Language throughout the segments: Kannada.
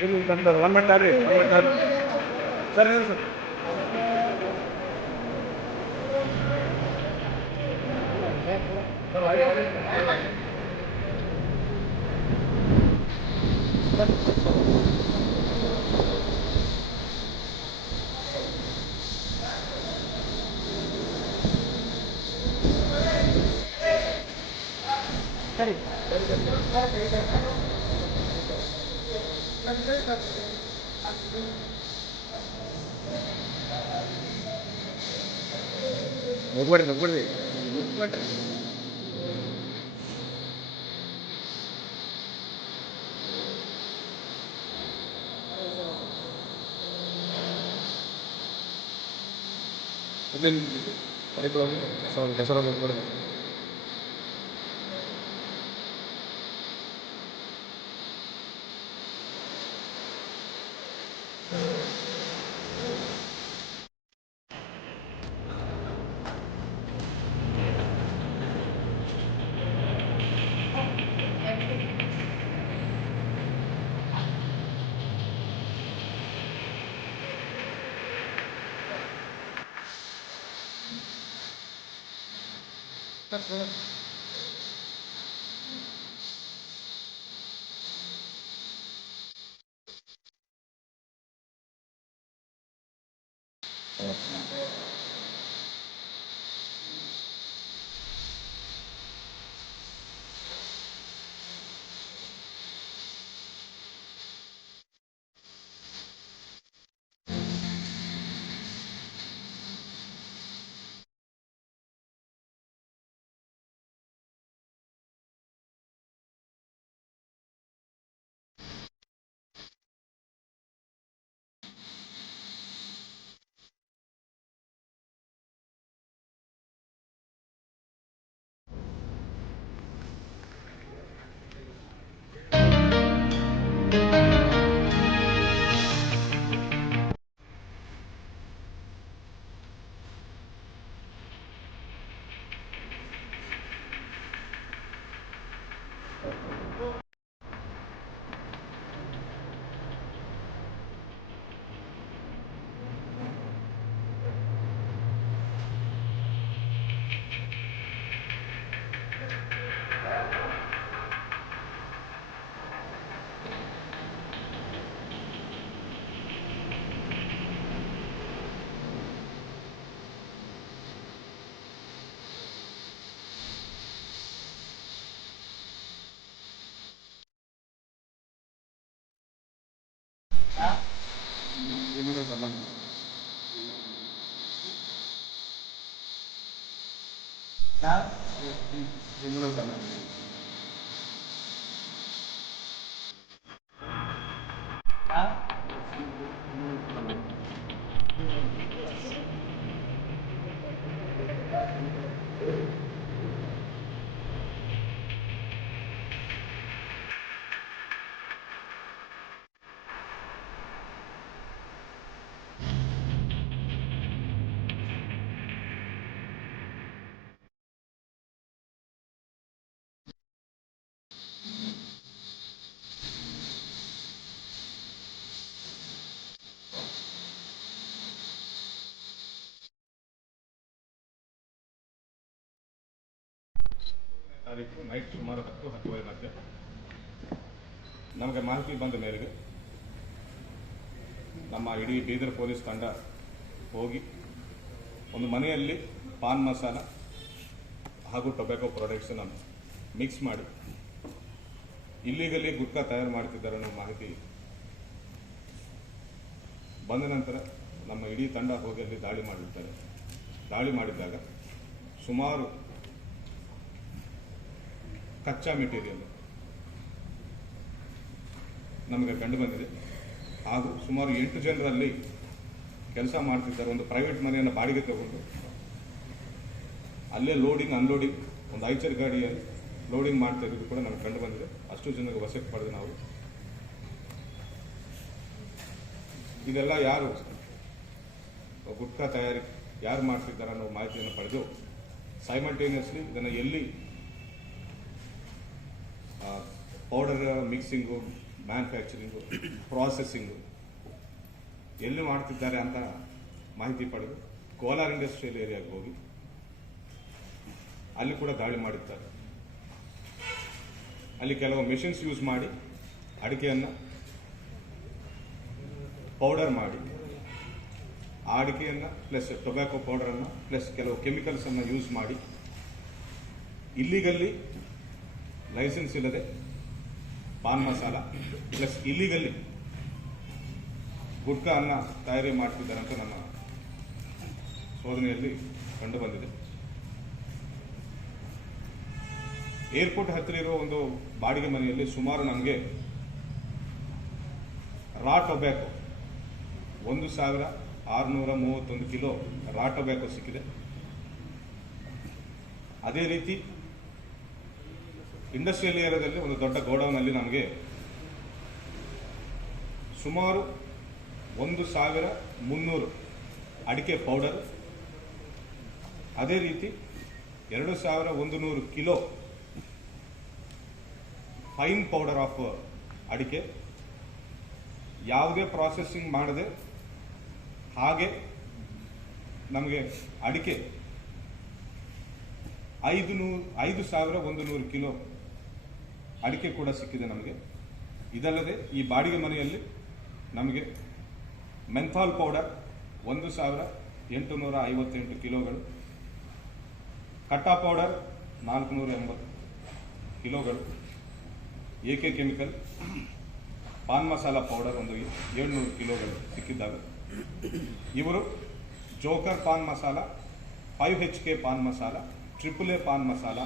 ಇದು ತಂದ 1 ಮಿನಿಟ್ ರೀ 1 ಮಿನಿಟ್ ಸರ್ ಏನು ಸರ್ ಸರಿ ನುಗ್ಬೇಡ್ರಿ ನುಗ್ಬೇಡ್ರಿ ನುಗ್ಬೇಡ್ರಿ ಹೆಸರು ನುಗ್ಬೇಡ್ರಿ ತಾರೀಕು ನೈಟ್ ಸುಮಾರು 10-10:30 ಮಧ್ಯೆ ನಮಗೆ ಮಾಹಿತಿ ಬಂದ ಮೇರೆಗೆ ನಮ್ಮ ಇಡೀ ಬೀದರ್ ಪೊಲೀಸ್ ತಂಡ ಹೋಗಿ ಒಂದು ಮನೆಯಲ್ಲಿ ಪಾನ್ ಮಸಾಲ ಹಾಗೂ ಟೊಬ್ಯಾಕೊ ಪ್ರಾಡಕ್ಟ್ಸನ್ನು ಮಿಕ್ಸ್ ಮಾಡಿ ಇಲ್ಲಿಗಲ್ಲಿ ಗುಟ್ಕಾ ತಯಾರು ಮಾಡ್ತಿದ್ದಾರೆ ಅನ್ನೋ ಮಾಹಿತಿ ಬಂದ ನಂತರ ನಮ್ಮ ಇಡೀ ತಂಡ ಹೋಗಿ ಅಲ್ಲಿ ದಾಳಿ ಮಾಡಿರ್ತಾರೆ. ದಾಳಿ ಮಾಡಿದಾಗ ಸುಮಾರು ಕಚ್ಚಾ ಮೆಟೀರಿಯಲ್ ನಮಗೆ ಕಂಡು ಬಂದಿದೆ. ಹಾಗೂ ಸುಮಾರು 8 ಜನರಲ್ಲಿ ಕೆಲಸ ಮಾಡ್ತಿದ್ದಾರೆ. ಒಂದು ಪ್ರೈವೇಟ್ ಮನೆಯನ್ನು ಬಾಡಿಗೆ ತಗೊಂಡು ಅಲ್ಲೇ ಲೋಡಿಂಗ್ ಅನ್ಲೋಡಿಂಗ್ ಒಂದು ಐಚರ್ ಗಾಡಿಯಲ್ಲಿ ಲೋಡಿಂಗ್ ಮಾಡ್ತಾ ಇರೋದು ಕೂಡ ನಮಗೆ ಕಂಡು ಬಂದಿದೆ. ಅಷ್ಟು ಜನರಿಗೆ ವಶಕ್ಕೆ ಪಡೆದು ನಾವು ಇದೆಲ್ಲ ಯಾರು ಗುಟ್ಕಾ ತಯಾರಿ ಯಾರು ಮಾಡ್ತಿದ್ದಾರೆ ಅನ್ನೋ ಮಾಹಿತಿಯನ್ನು ಪಡೆದು ಸೈಮಲ್ಟೇನಿಯಸ್ಲಿ ಇದನ್ನು ಎಲ್ಲಿ ಪೌಡರ್ ಮಿಕ್ಸಿಂಗು ಮ್ಯಾನುಫ್ಯಾಕ್ಚರಿಂಗು, ಪ್ರಾಸೆಸ್ಸಿಂಗು ಎಲ್ಲಿ ಮಾಡ್ತಿದ್ದಾರೆ ಅಂತ ಮಾಹಿತಿ ಪಡೆದು ಕೋಲಾರ ಇಂಡಸ್ಟ್ರಿಯಲ್ ಏರಿಯಾಗೆ ಹೋಗಿ ಅಲ್ಲಿ ಕೂಡ ದಾಳಿ ಮಾಡಿದ್ದಾರೆ. ಅಲ್ಲಿ ಕೆಲವು ಮೆಷಿನ್ಸ್ ಯೂಸ್ ಮಾಡಿ ಅಡಿಕೆಯನ್ನು ಪೌಡರ್ ಮಾಡಿ ಆ ಅಡಿಕೆಯನ್ನು ಪ್ಲಸ್ ಟೊಬ್ಯಾಕೊ ಪೌಡರನ್ನು ಪ್ಲಸ್ ಕೆಲವು ಕೆಮಿಕಲ್ಸನ್ನು ಯೂಸ್ ಮಾಡಿ ಇಲ್ಲಿಗಲ್ಲಿ ಲೈಸೆನ್ಸ್ ಇಲ್ಲದೆ ಪಾನ್ ಮಸಾಲ ಪ್ಲಸ್ ಇಲ್ಲಿಗಲ್ಲಿ ಗುಟ್ಕಾ ಅನ್ನ ತಯಾರಿ ಮಾಡ್ತಿದ್ದಾರೆ ಅಂತ ನಮ್ಮ ಶೋಧನೆಯಲ್ಲಿ ಕಂಡು ಬಂದಿದೆ. ಏರ್ಪೋರ್ಟ್ ಹತ್ತಿರ ಇರುವ ಒಂದು ಬಾಡಿಗೆ ಮನೆಯಲ್ಲಿ ಸುಮಾರು ನಮಗೆ ರಾ ಟೊಬ್ಯಾಕೊ 1631 ಕಿಲೋ ರಾ ಟೊಬ್ಯಾಕೊ ಸಿಕ್ಕಿದೆ. ಅದೇ ರೀತಿ ಇಂಡಸ್ಟ್ರಿಯಲ್ ಏರಿಯಾದಲ್ಲಿ ಒಂದು ದೊಡ್ಡ ಗೋಡೌನಲ್ಲಿ ನಮಗೆ ಸುಮಾರು 1300 ಅಡಿಕೆ ಪೌಡರ್, ಅದೇ ರೀತಿ 2100 ಕಿಲೋ ಫೈನ್ ಪೌಡರ್ ಆಫ್ ಅಡಿಕೆ, ಯಾವುದೇ ಪ್ರಾಸೆಸಿಂಗ್ ಮಾಡದೆ ಹಾಗೆ ನಮಗೆ ಅಡಿಕೆ 5100 ಕಿಲೋ ಅಡಿಕೆ ಕೂಡ ಸಿಕ್ಕಿದೆ ನಮಗೆ. ಇದಲ್ಲದೆ ಈ ಬಾಡಿಗೆ ಮನೆಯಲ್ಲಿ ನಮಗೆ ಮೆಂಥಾಲ್ ಪೌಡರ್ 1858 ಕಿಲೋಗಳು, ಕಟ್ಟಾ ಪೌಡರ್ 480 ಕಿಲೋಗಳು, AK chemical paan masala powder 700 ಕಿಲೋಗಳು ಸಿಕ್ಕಿದ್ದಾವೆ. ಇವರು Joker paan masala, 5HK paan masala, AAA paan masala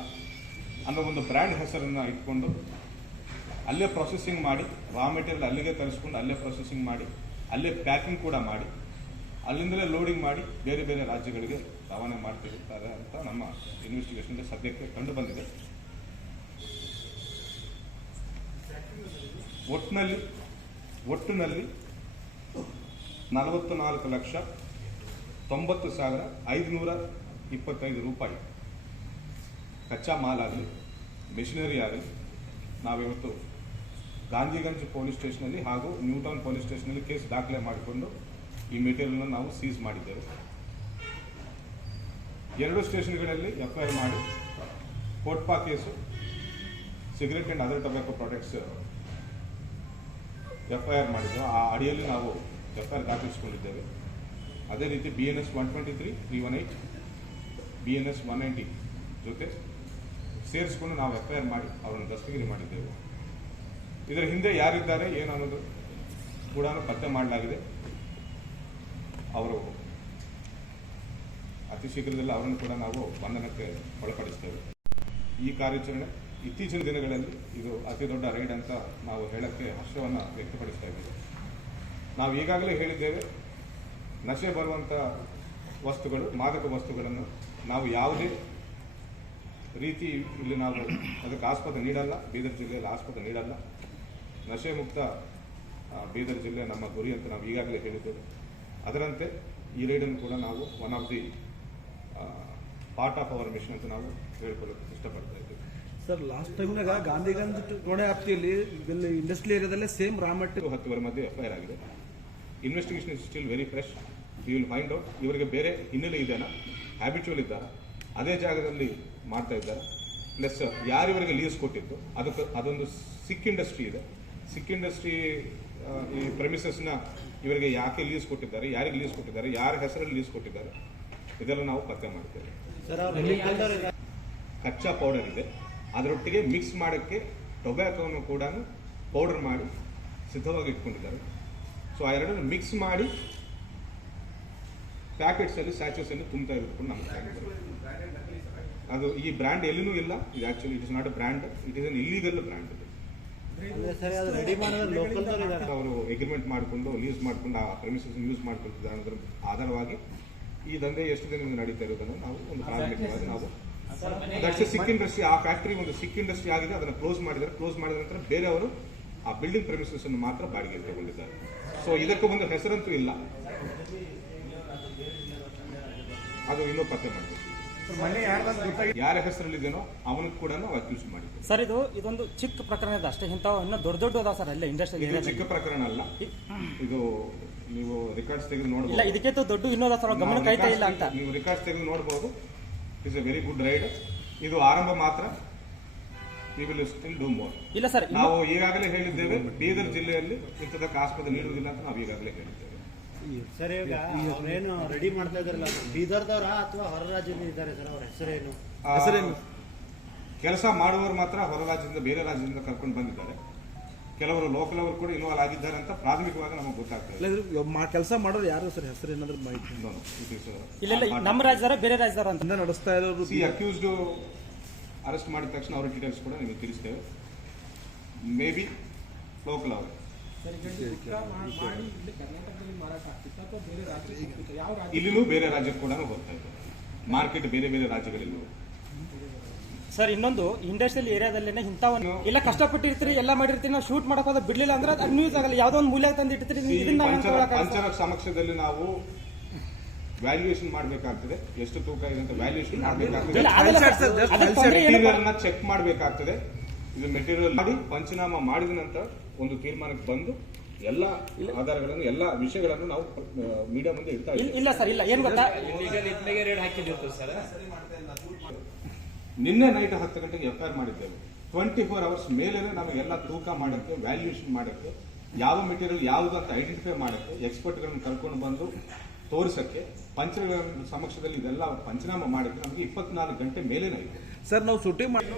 ಅನ್ನೋ ಒಂದು ಬ್ರ್ಯಾಂಡ್ ಹೆಸರನ್ನು ಇಟ್ಕೊಂಡು ಅಲ್ಲೇ ಪ್ರೊಸೆಸಿಂಗ್ ಮಾಡಿ ರಾ ಮೆಟೀರಿಯಲ್ ಅಲ್ಲಿಗೆ ತರಿಸ್ಕೊಂಡು ಅಲ್ಲೇ ಪ್ರೊಸೆಸಿಂಗ್ ಮಾಡಿ ಅಲ್ಲೇ ಪ್ಯಾಕಿಂಗ್ ಕೂಡ ಮಾಡಿ ಅಲ್ಲಿಂದಲೇ ಲೋಡಿಂಗ್ ಮಾಡಿ ಬೇರೆ ಬೇರೆ ರಾಜ್ಯಗಳಿಗೆ ರವಾನೆ ಮಾಡ್ತಿರ್ತಾರೆ ಅಂತ ನಮ್ಮ ಇನ್ವೆಸ್ಟಿಗೇಷನ್ ಸದ್ಯಕ್ಕೆ ಕಂಡು ಬಂದಿದೆ. ಒಟ್ಟಿನಲ್ಲಿ 44,90,525 ರೂಪಾಯಿ ಕಚ್ಚಾ ಮಾಲ್ ಆಗಲಿ ಮೆಷಿನರಿ ಆಗಲಿ ನಾವಿವತ್ತು ಗಾಂಧಿಗಂಜ್ ಪೊಲೀಸ್ ಸ್ಟೇಷನಲ್ಲಿ ಹಾಗೂ ನ್ಯೂಟೌನ್ ಪೊಲೀಸ್ ಸ್ಟೇಷನಲ್ಲಿ ಕೇಸ್ ದಾಖಲೆ ಮಾಡಿಕೊಂಡು ಈ ಮೆಟೀರಿಯಲ್ನ ನಾವು ಸೀಸ್ ಮಾಡಿದ್ದೇವೆ. 2 ಸ್ಟೇಷನ್ಗಳಲ್ಲಿ FIR ಮಾಡಿ COTPA case, cigarette and other tobacco products FIR ಮಾಡಿದ್ದೇವೆ. ಆ ಅಡಿಯಲ್ಲಿ ನಾವು FIR ದಾಖಲಿಸಿಕೊಂಡಿದ್ದೇವೆ. ಅದೇ ರೀತಿ BNS 123, 318, BNS 190 ಜೊತೆ ಸೇರಿಸ್ಕೊಂಡು ನಾವು FIR ಮಾಡಿ ಅವರನ್ನು ದಸ್ತಗಿರಿ ಮಾಡಿದ್ದೇವೆ. ಇದರ ಹಿಂದೆ ಯಾರಿದ್ದಾರೆ ಏನು ಅನ್ನೋದು ಕೂಡ ಪತ್ತೆ ಮಾಡಲಾಗಿದೆ. ಅವರು ಅತಿ ಶೀಘ್ರದಲ್ಲಿ ಅವರನ್ನು ಕೂಡ ನಾವು ಬಂಧನಕ್ಕೆ ಒಳಪಡಿಸ್ತೇವೆ. ಈ ಕಾರ್ಯಾಚರಣೆ ಇತ್ತೀಚಿನ ದಿನಗಳಲ್ಲಿ ಇದು ಅತಿ ದೊಡ್ಡ ರೈಡ್ ಅಂತ ನಾವು ಹೇಳಕ್ಕೆ ಹರ್ಷವನ್ನು ವ್ಯಕ್ತಪಡಿಸ್ತಾ ಇದ್ದೇವೆ. ನಾವು ಈಗಾಗಲೇ ಹೇಳಿದ್ದೇವೆ, ನಶೆ ಬರುವಂಥ ವಸ್ತುಗಳು, ಮಾದಕ ವಸ್ತುಗಳನ್ನು ನಾವು ಯಾವುದೇ ರೀತಿ ಇಲ್ಲಿ ನಾವು ಅದಕ್ಕೆ ಆಸ್ಪದ ನೀಡಲ್ಲ. ಬೀದರ್ ಜಿಲ್ಲೆಯಲ್ಲಿ ಆಸ್ಪದ ನೀಡಲ್ಲ. ನಶೆ ಮುಕ್ತ ಬೀದರ್ ಜಿಲ್ಲೆ ನಮ್ಮ ಗುರಿ ಅಂತ ನಾವು ಈಗಾಗಲೇ ಹೇಳಿದ್ದೇವೆ. ಅದರಂತೆ ಈ ರೈಡನ್ನು ಕೂಡ ನಾವು one of the part of our mission ಅಂತ ನಾವು ಹೇಳ್ಕೊಳ್ಳೋಕೆ ಇಷ್ಟಪಡ್ತಾ ಇದ್ದೇವೆ. ಸರ್, ಲಾಸ್ಟ್ ಟೈಮ್ನಾಗ ಗಾಂಧಿಗಂಜ್ ಟೋಣೆ ವ್ಯಾಪ್ತಿಯಲ್ಲಿ ಇಂಡಸ್ಟ್ರಿಯಲ್ ಏರಿಯಾದಲ್ಲೇ ಸೇಮ್ ರಾ ಮೆಟೀರಿಯಲ್ 10 ಮಧ್ಯೆ FIR ಆಗಿದೆ. Investigation is still very fresh. We will find out ಇವರಿಗೆ ಬೇರೆ ಹಿನ್ನೆಲೆ ಇದೆಯಾ, ಹ್ಯಾಬಿಚುವಲ್ ಇದ್ದಾರಾ, ಅದೇ ಜಾಗದಲ್ಲಿ ಮಾಡ್ತಾ ಇದ್ದಾರೆ, ಪ್ಲಸ್ ಯಾರಿವರಿಗೆ ಲೀಸ್ ಕೊಟ್ಟಿತ್ತು ಅದೊಂದು ಸಿಕ್ ಇಂಡಸ್ಟ್ರಿ ಇದೆ. ಸಿಕ್ ಇಂಡಸ್ಟ್ರಿ ಈ ಪ್ರೆಮಿಸಸ್ನ ಇವರಿಗೆ ಯಾಕೆ ಲೀಸ್ ಕೊಟ್ಟಿದ್ದಾರೆ, ಯಾರಿಗೆ ಲೀಸ್ ಕೊಟ್ಟಿದ್ದಾರೆ, ಯಾರ ಹೆಸರಲ್ಲಿ ಲೀಸ್ ಕೊಟ್ಟಿದ್ದಾರೆ, ಇದೆಲ್ಲ ನಾವು ಪತ್ತೆ ಮಾಡ್ತೇವೆ. ಕಚ್ಚಾ ಪೌಡರ್ ಇದೆ, ಅದರೊಟ್ಟಿಗೆ ಮಿಕ್ಸ್ ಮಾಡೋಕ್ಕೆ ಟೊಬ್ಯಾಕೋನು ಕೂಡ ಪೌಡರ್ ಮಾಡಿ ಸಿದ್ಧವಾಗಿ ಇಟ್ಕೊಂಡಿದ್ದಾರೆ. ಸೊ ಆ ಎರಡನ್ನು ಮಿಕ್ಸ್ ಮಾಡಿ ಪ್ಯಾಕೆಟ್ಸಲ್ಲಿ ಸ್ಯಾಚುಸಲ್ಲಿ ತುಂಬ್ತಾ ಇಟ್ಕೊಂಡು ನಮ್ಮ ಅದು ಈ ಬ್ರ್ಯಾಂಡ್ ಎಲ್ಲಿನೂ ಇಲ್ಲ. ಇದು actually it is not a brand, it is an illegal brand. ಅವರು ಅಗ್ರಿಮೆಂಟ್ ಮಾಡಿಕೊಂಡು ಲೀಸ್ ಮಾಡಿಕೊಂಡು ಆ ಪ್ರೆಮಿಸಸ್ ಯೂಸ್ ಮಾಡ್ಕೊಳ್ತಿದ್ದಾರೆ ಅನ್ನೋದ್ರ ಆಧಾರವಾಗಿ ಈ ದಂಧೆ ಎಷ್ಟು ದಿನದಿಂದ ನಡೀತಾ ಇರೋದನ್ನು ನಾವು ಒಂದು ಪ್ರಾರಂಭಿಕವಾಗಿ ನಾವು ದಟ್ಸ್ ಸಿಕ್ ಇಂಡಸ್ಟ್ರಿ, ಆ ಫ್ಯಾಕ್ಟರಿ ಒಂದು ಸಿಕ್ ಇಂಡಸ್ಟ್ರಿ ಆಗಿದೆ, ಅದನ್ನು ಕ್ಲೋಸ್ ಮಾಡಿದ್ದಾರೆ. ಕ್ಲೋಸ್ ಮಾಡಿದ ನಂತರ ಬೇರೆ ಅವರು ಆ ಬಿಲ್ಡಿಂಗ್ ಪ್ರೆಮಿಸಸ್ ಅನ್ನು ಮಾತ್ರ ಬಾಡಿಗೆ ತಗೊಂಡಿದ್ದಾರೆ. ಸೊ ಇದಕ್ಕೆ ಒಂದು ಹೆಸರಂತೂ ಇಲ್ಲ, ಅದು ಇನ್ನೂ ಪತ್ತೆ ಮಾಡಬೇಕು. ಯಾರ ಹೆಸರಲ್ಲಿದೇನೋ ಅವನಿಗೆ ಕೂಡ ನಾವು ಅಕ್ಯೂಸ್ ಮಾಡಿದ್ವಿ. ಸರ್ ಇದೊಂದು ಚಿಕ್ಕ ಪ್ರಕರಣ ಇದೆ ಅಷ್ಟೇ, ಇಂಥವು ಇನ್ನೂ ದೊಡ್ಡ ಅದಾವ ಸರ್ ಅಲ್ಲೇ ಇಂಡಸ್ಟ್ರಿಯಲ್ ಇದು ಚಿಕ್ಕ ಪ್ರಕರಣ ಅಲ್ಲ, ಇದು ನೀವು ರಿಕಾರ್ಡ್ಸ್ ತೆಗೆದು ಇಲ್ಲ, ನೋಡಬಹುದು. ಇದಕ್ಕಿಂತ ದೊಡ್ಡ ಇನ್ನೂ ಸರ್ ಗಮನ ಕೈತಾ ಇಲ್ಲ ಅಂತ ನೀವು ರಿಕಾರ್ಡ್ಸ್ ತೆಗೆದು ನೋಡಬಹುದು. It's a very good ride. ಇದು ಆರಂಭ ಮಾತ್ರ. We will still do more. ಇಲ್ಲ ಸರ್, ನಾವು ಈಗಾಗಲೇ ಹೇಳಿದ್ದೇವೆ, ಬೀದರ್ ಜಿಲ್ಲೆಯಲ್ಲಿ ಇಂಥದಕ್ಕೆ ಆಸ್ಪತ್ರೆ ನೀಡುವುದಿಲ್ಲ ಅಂತ ನಾವು ಈಗಾಗಲೇ ಹೇಳಿದ್ದೇವೆ. ಸರ್ ಈಗ ಅವ್ರೇನು ರೆಡಿ ಮಾಡ್ತಾ ಇದಾರಲ್ಲ, ಬೀದರ್ದವರ ಅಥವಾ ಹೊರ ರಾಜ್ಯದಿಂದ ಇದ್ದಾರೆ ಸರ್, ಅವ್ರ ಹೆಸರೇನು? ಕೆಲಸ ಮಾಡುವವರು ಮಾತ್ರ ಹೊರ ರಾಜ್ಯದಿಂದ, ಬೇರೆ ರಾಜ್ಯದಿಂದ ಕರ್ಕೊಂಡು ಬಂದಿದ್ದಾರೆ. ಕೆಲವರು ಲೋಕಲ್ ಅವರು ಕೂಡ ಇನ್ವಾಲ್ವ್ ಆಗಿದ್ದಾರೆ ಅಂತ ಪ್ರಾಥಮಿಕವಾಗಿ ನಮಗೆ ಗೊತ್ತಾಗ್ತದೆ. ಕೆಲಸ ಮಾಡೋರು ಯಾರು ಸರ್, ಹೆಸರು ಏನಾದ್ರು ಮಾಹಿತಿ? ಇಲ್ಲ ನಮ್ಮ ರಾಜ್ಯದವರ ಬೇರೆ ರಾಜ್ಯದವರ ಅಂತ ನಡೆಸ್ತಾ ಇರೋರು ಅಕ್ಯೂಸ್ಡ್ ಅರೆಸ್ಟ್ ಮಾಡಿದ ತಕ್ಷಣ ಅವರ ಡೀಟೇಲ್ಸ್ ಕೂಡ ನಿಮಗೆ ತಿಳಿಸ್ತೇವೆ. ಮೇ ಬಿ ಲೋಕಲ್ ಅವರು. ಇಲ್ಲಿನೂ ಬೇರೆ ರಾಜ್ಯಕ್ಕೆ ಕೂಡ ಹೋಗ್ತಾ ಇದೆ. ಮಾರ್ಕೆಟ್ ಬೇರೆ ಬೇರೆ ರಾಜ್ಯಗಳಲ್ಲೂ. ಸರ್ ಇನ್ನೊಂದು ಇಂಡಸ್ಟ್ರಿಯಲ್ ಏರಿಯಾದಲ್ಲೇನೆ ಇಂಥವನ್ನು ಎಲ್ಲ ಕಷ್ಟಪಟ್ಟಿರ್ತೀರಿ, ಎಲ್ಲ ಮಾಡಿರ್ತೀರಿ, ನಾವು ಶೂಟ್ ಮಾಡಕ್ ಹೋದ ಬಿಡ್ಲಿಲ್ಲ ಅಂದ್ರೆ ಅದು ನ್ಯೂಸ್ ಆಗಲ್ಲ. ಯಾವ್ದೋ ಒಂದು ಮೂಲ್ಯ ತಂದು ಇಟ್ಟಿರ್ತೀರಿ. ಪಂಚರ ಸಮಕ್ಷದಲ್ಲಿ ನಾವು ವ್ಯಾಲ್ಯೂಯೇಷನ್ ಮಾಡಬೇಕಾಗ್ತದೆ. ಎಷ್ಟು ತೂಕ ಇದೆ ಅಂತ ವ್ಯಾಲ್ಯೂಯೇಷನ್ ಮಾಡಬೇಕಾಗ್ತದೆ. ಚೆಕ್ ಮಾಡಬೇಕಾಗ್ತದೆ. ಇದು ಮೆಟೀರಿಯಲ್ ಮಾಡಿ ಪಂಚನಾಮ ಮಾಡಿದ ನಂತರ ಒಂದು ತೀರ್ಮಾನಕ್ಕೆ ಬಂದು ಎಲ್ಲ ಆಧಾರಗಳನ್ನು, ಎಲ್ಲ ವಿಷಯಗಳನ್ನು ನಾವು ಮೀಡಿಯಾ ಮುಂದೆ ಇಡ್ತಾ ಇದ್ದೀವಿ. ಇಲ್ಲ ಸರ್, ಇಲ್ಲ ಏನ್ ಗೊತ್ತಾ, ನಿನ್ನೆ ನೈಟ್ 10 ಗಂಟೆಗೆ FIR ಮಾಡಿದ್ದೇವೆ. 24 hours ಮೇಲೆ ನಮಗೆಲ್ಲ ತೂಕ ಮಾಡಕ್ಕೆ, ವ್ಯಾಲ್ಯೂಯೇಷನ್ ಮಾಡಕ್ಕೆ, ಯಾವ ಮೆಟೀರಿಯಲ್ ಯಾವುದು ಅಂತ ಐಡೆಂಟಿಫೈ ಮಾಡಕ್ಕೆ ಎಕ್ಸ್ಪರ್ಟ್ಗಳನ್ನು ಕರ್ಕೊಂಡು ಬಂದು ತೋರಿಸಕ್ಕೆ, ಪಂಚರ ಸಮಕ್ಷದಲ್ಲಿ ಇದೆಲ್ಲ ಪಂಚನಾಮ ಮಾಡಕ್ಕೆ ನಮಗೆ 24 ಗಂಟೆ ಮೇಲೇನಾಯಿತು. ಸರ್ ನಾವು ಶೂಟಿಂಗ್ ಮಾಡಿ